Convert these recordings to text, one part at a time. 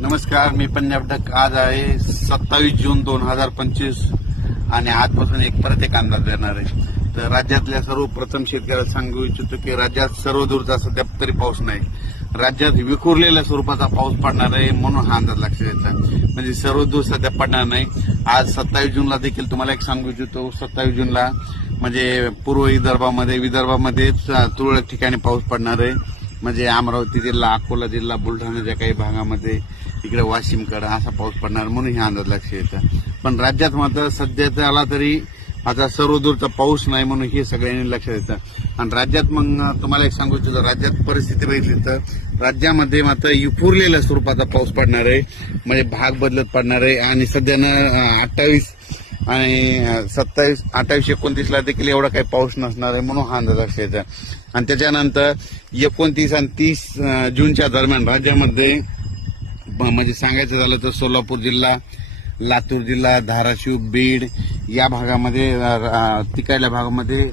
नमस्कार, मी पंजाब डक. आज आहे 27 जून 2025 आणि आजपासून परत एक अंदाज देणार आहे. तर राज्यातल्या सर्वप्रथम शेतकऱ्याला सांगू इच्छितो की राज्यात सर्वदूरचा सध्या तरी पाऊस नाही. राज्यात विखुरलेल्या स्वरूपाचा पाऊस पडणार आहे म्हणून हा अंदाज लक्षात येतात. म्हणजे सर्वदूर सध्या पडणार नाही. आज 27 जूनला देखील तुम्हाला एक सांगू इच्छितो, 27 जूनला म्हणजे पूर्व विदर्भामध्ये तुरळक ठिकाणी पाऊस पडणार आहे. म्हणजे अमरावती जिल्हा, अकोला जिल्हा, बुलढाण्याच्या काही भागामध्ये, इकडे वाशिमकडे असा पाऊस पडणार म्हणून हे अंदाज लक्षात येतं. पण राज्यात मात्र सध्याला तरी आता सर्वदूरचा पाऊस नाही म्हणून हे सगळ्यांनी लक्षात येतं. आणि राज्यात मग तुम्हाला एक सांगू इच्छितो, राज्यात परिस्थिती बघितली तर राज्यामध्ये मात्र विखुरलेल्या स्वरूपाचा पाऊस पडणार आहे. म्हणजे भाग बदलत पडणार आहे. आणि सध्यानं 28 आणि 27, 28, 29ला देखील एवढा काही पाऊस नसणार आहे म्हणून हा अंदाज लक्षात येतं. आणि त्याच्यानंतर 29 आणि 30 जूनच्या दरम्यान राज्यामध्ये म्हणजे सांगायचं झालं तर सोलापूर जिल्हा, लातूर जिल्हा, धाराशिव, बीड या भागामध्ये, तिकडल्या भागामध्ये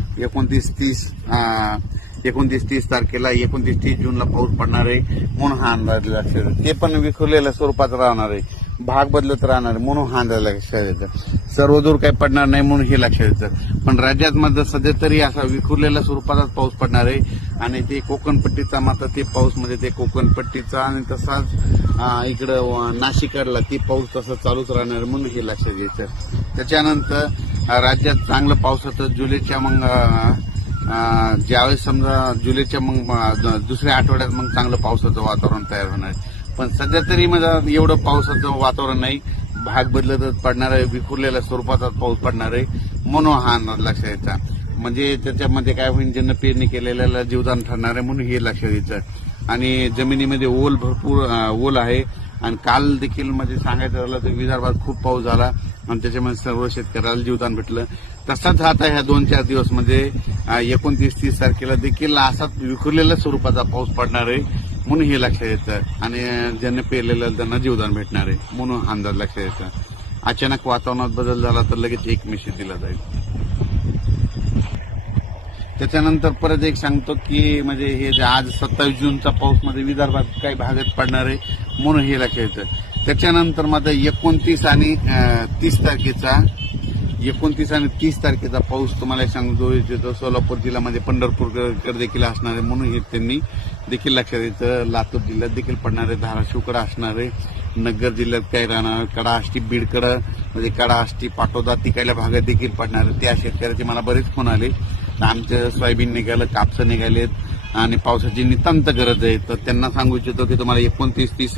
29-30 तारखेला 29-30 जूनला पाऊस पडणार आहे म्हणून हा अंदाज लक्षात येतो. ते पण विखुरलेल्या स्वरूपात राहणार आहे, भाग बदलत राहणार आहे म्हणून हा अंदाज लक्षात येतं. सर्वदूर काही पडणार नाही म्हणून हे लक्षात येतं. पण राज्यात मात्र सध्या तरी असा विखुरलेल्या स्वरूपाचाच पाऊस पडणार आहे. आणि ते कोकणपट्टीचा मात्र ते पाऊस म्हणजे ते कोकणपट्टीचा आणि तसाच इकडं नाशिककडला ते पाऊस तसा चालूच राहणार आहे म्हणून हे लक्षात घ्यायचं. त्याच्यानंतर राज्यात चांगलं पावसाचं जुलैच्या मग ज्यावेळेस समजा जुलैच्या मग दुसऱ्या आठवड्यात मग चांगलं पावसाचं वातावरण तयार होणार आहे. पण सध्या तरी म्हणजे एवढं पावसाचं वातावरण नाही, भाग बदलतच पडणार आहे, विखुरलेल्या स्वरूपाचा पाऊस पडणार आहे म्हणून हा अंदाज लक्षात यायचा. म्हणजे त्याच्यामध्ये काय होईल, ज्यांना पेरणी केलेल्याला जीवदान ठरणार आहे म्हणून हे लक्षात यायचं. आणि जमिनीमध्ये भरपूर ओल आहे. आणि काल देखील म्हणजे सांगायचं झालं तर विदर्भात खूप पाऊस झाला आणि त्याच्यामध्ये सर्व शेतकऱ्याला जीवदान भेटलं. तसाच आता ह्या 2-4 दिवस म्हणजे 29-30 तारखेला देखील असाच विखुरलेल्या स्वरूपाचा पाऊस पडणार आहे म्हणून हे लक्षात येतं. आणि ज्यांनी पेरलेलं त्यांना जीवदान भेटणार आहे म्हणून अंदाज लक्षात येतं. अचानक वातावरणात बदल झाला तर लगेच एक मेसेज दिला जाईल. त्याच्यानंतर परत एक सांगतो की म्हणजे हे जे आज 27 जूनचा पाऊस मध्ये विदर्भात काही भागात पडणार आहे म्हणून हे लक्षात येतं. त्याच्यानंतर मात्र 29 आणि 30 तारखेचा पाऊस तुम्हाला सांगतो इच्छितो. सोलापूर जिल्ह्यामध्ये पंढरपूरकडे देखील असणार आहे म्हणून हे त्यांनी देखील लक्षात येतं. लातूर जिल्ह्यात देखील पडणार आहे, धाराशिवकडे असणार आहे, नगर जिल्ह्यात काही राहणार, कडा आष्टी बीडकडं म्हणजे कडा आष्टी पाटोदा तिकडल्या भागात देखील पडणार आहे. त्या शेतकऱ्याचे मला बरेच फोन आले. आमचं सोयाबीन निघालं, कापसं निघालेत आणि पावसाची नितांत गरज आहे. तर त्यांना सांगू इच्छितो की तुम्हाला 29-30